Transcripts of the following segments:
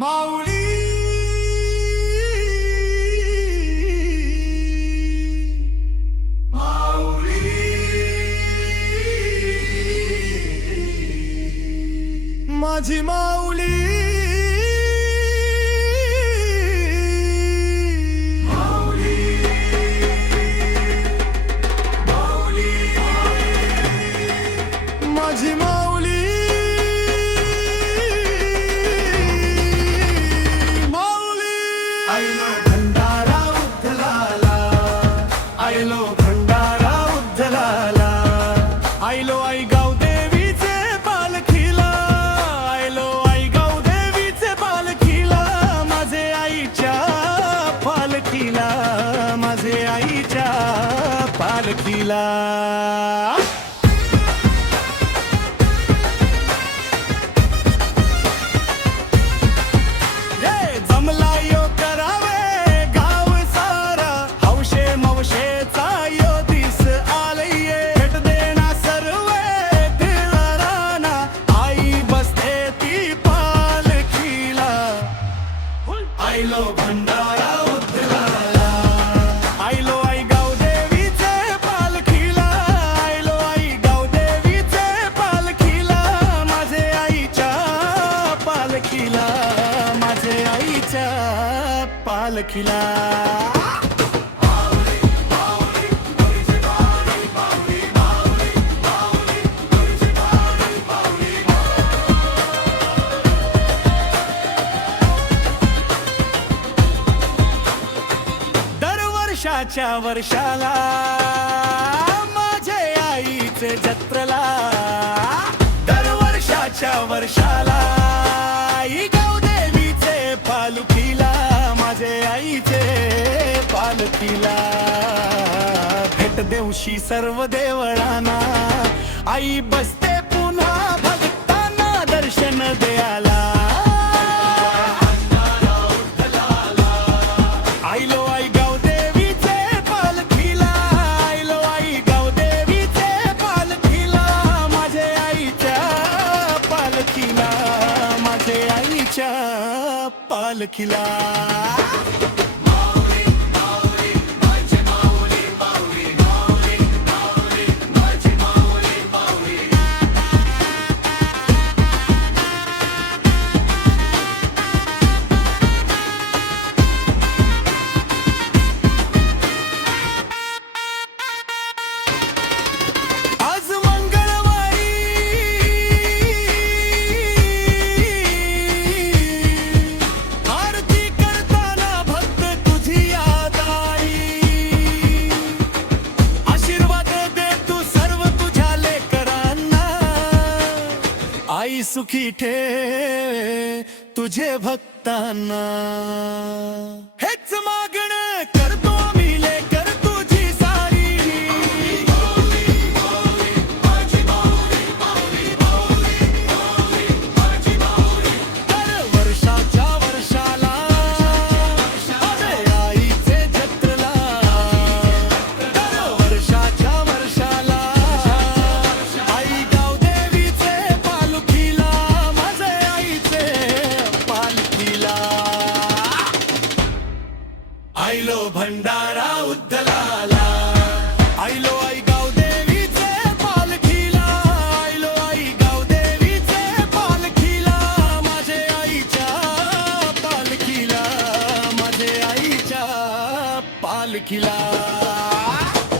माऊली माऊली माझी माऊली माऊली माऊली माझी माऊली आयलो भंडारा उद्धलाला आयलो भंडारा उद्धलाला आयलो आई गाव देवीचे पालखीला आयलो आई गाव देवीचे पालखीला माझे आईच्या पालखीला माझे आईच्या पालखीला आयलो भंडारा उद्धलाला आयलो आई गाव देवीचे पालखीला आयलो आई गाव देवीचे पालखीला माझे आईच्या पालखीला माझे आईच्या पालखीला वर्षाच्या वर्षाला माझे आईचे जत्रेला दरवर्षाच्या वर्षाला आई गाव देवीचे पालखीला माझे आईचे पालखीला भेट देऊशी सर्व देवळांना आई बसते पुन्हा भक्तांना दर्शन द्यायला आयलो आई गाव पालखीला आई सुखी ठे तुझे भक्तांना हेच मागणं करतो मी लेकर तुझी सारी वर्षाच्या वर्षाला आईचे जत्रेला वर्षाच्या वर्षाला आई गाव देवीचे पालखीला माझे आईचे पालखीला आयलो भंडारा उद्धलाला आयलो आई गाव देवीचे पालखीला आयलो आई गाव देवीचे पालखीला माझे आईच्या पालखीला माझे आईच्या पालखीला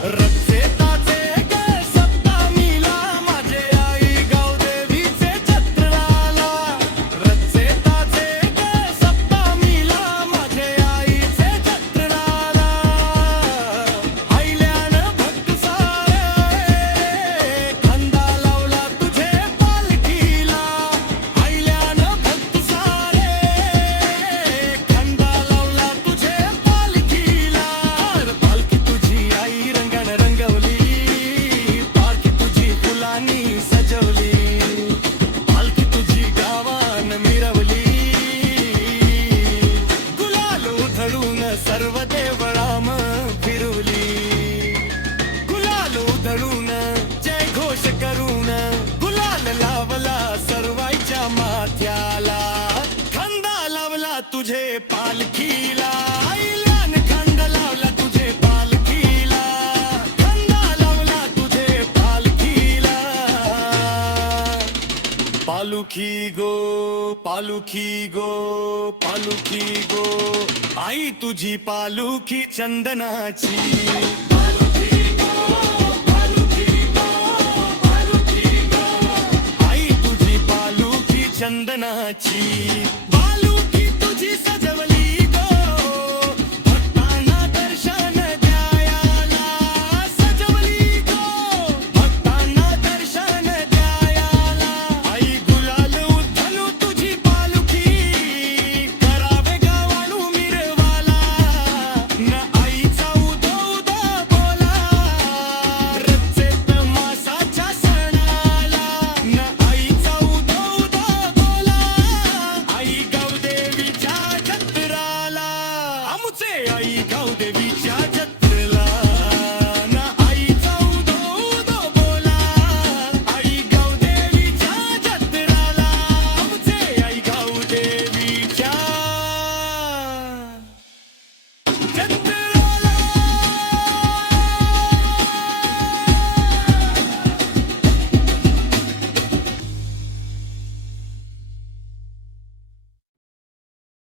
रचे ताचे गे सप्तमीला माझे आई गाव देवीचे जत्रेला रचे ताचे गे सप्तमीला माझे आईचे जत्रेला आईल्यानं भक्त सारे खंदा लावला तुझे पालखीला आईल्यानं भक्त सारे खंदा लावला तुझे पालखीला पालखी तुझी आई रंगण रंगवली पालखी तुझी फुलांनी सजवली पालखी तुझी गावान मिरवली गुलाल उधळून सर्व देवळाम फिरवली गुलाल उधळून जय घोष करून गुलाल लावला सर्वांच्या माथ्याला खंदा लावला तुझे पालखीला आईल्यान खंड लावला तुझे पालखीला खंडा लावला तुझे पालखीला पालुखी गो पालुखी गो पालुखी गो आई तुझी पालुखी चंदनाची आई तुझी पालुखी चंदनाची